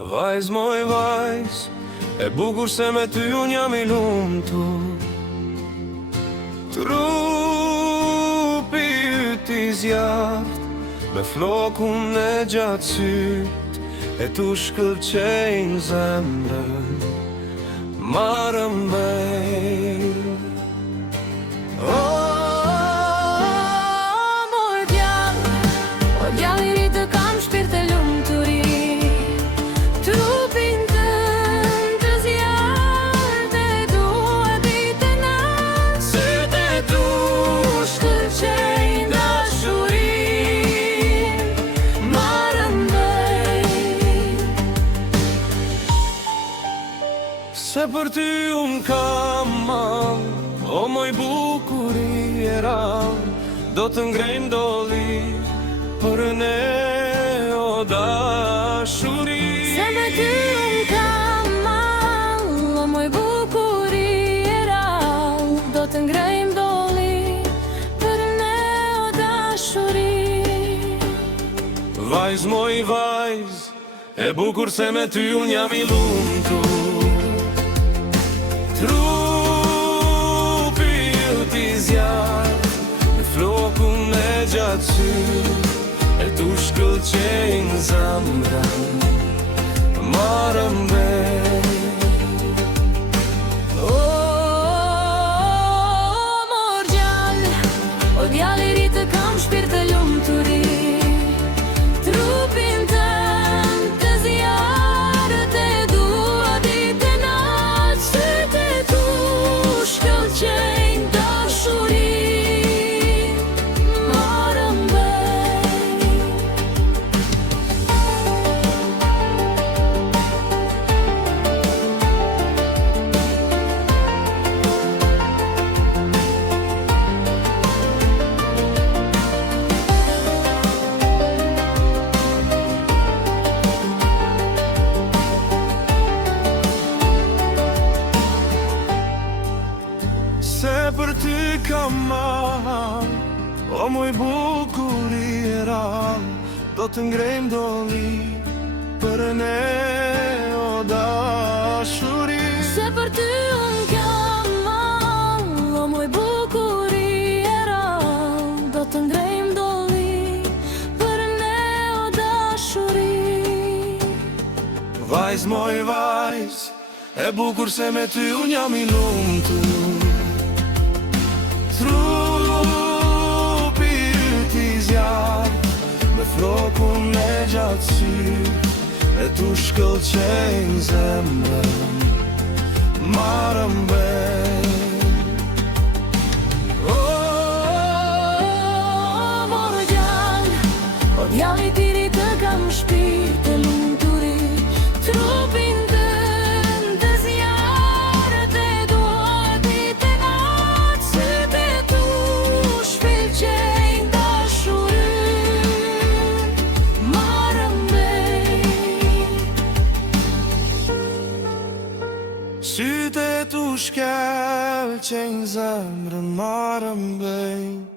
Vajz moj vajz, e bukur se me ty unë jam i lumtur. Trupi yt i zjaft, me flokun e gjatë syt, e tu shkëlqejnë zemrën, marrëm bej. Se për ty unë kam mal, o moj bukuri e ral, do të ngrejmë doli për ne o dashuri. Se për ty unë kam mal, o moj bukuri e ral, do të ngrejmë doli për ne o dashuri. Vajz moj vajz, e bukur se me ty unë jam i lumtur. Trupi yt i zjaft, me flokun e gjatë syt, e tu shkëlqejnë zemrën, marrëm bej. Mor gjall, o djall i ri të kam shpirt të lumturi. Trupin tëm të zjarët e dua ditë e natë, syt e tu shkëlqejnë dashuri, marrëm bej. Se për ty kam mal, o moj bukuri e ral, do të ngrejmë doli për ne o dashuri. Se për ty unë kam mal, o moj bukuri e ral, do të ngrejmë doli për ne o dashuri. Vajz moj vajz, e bukur se me ty unë jam i lumtur. Trupi yt i zjaft, me flokun e gjatë syt, e tu shkëlqejnë zemrën, marrëm bej. Mor gjall, o djall i tiri të kam shpirt të lumturi. Trupin tëm të zjarët e dua ditë e natë, syt e tu shkëlqejnë dashurinë, marrëm bej. Syt e tu shkëlqejnë zemrën, marrëm bej.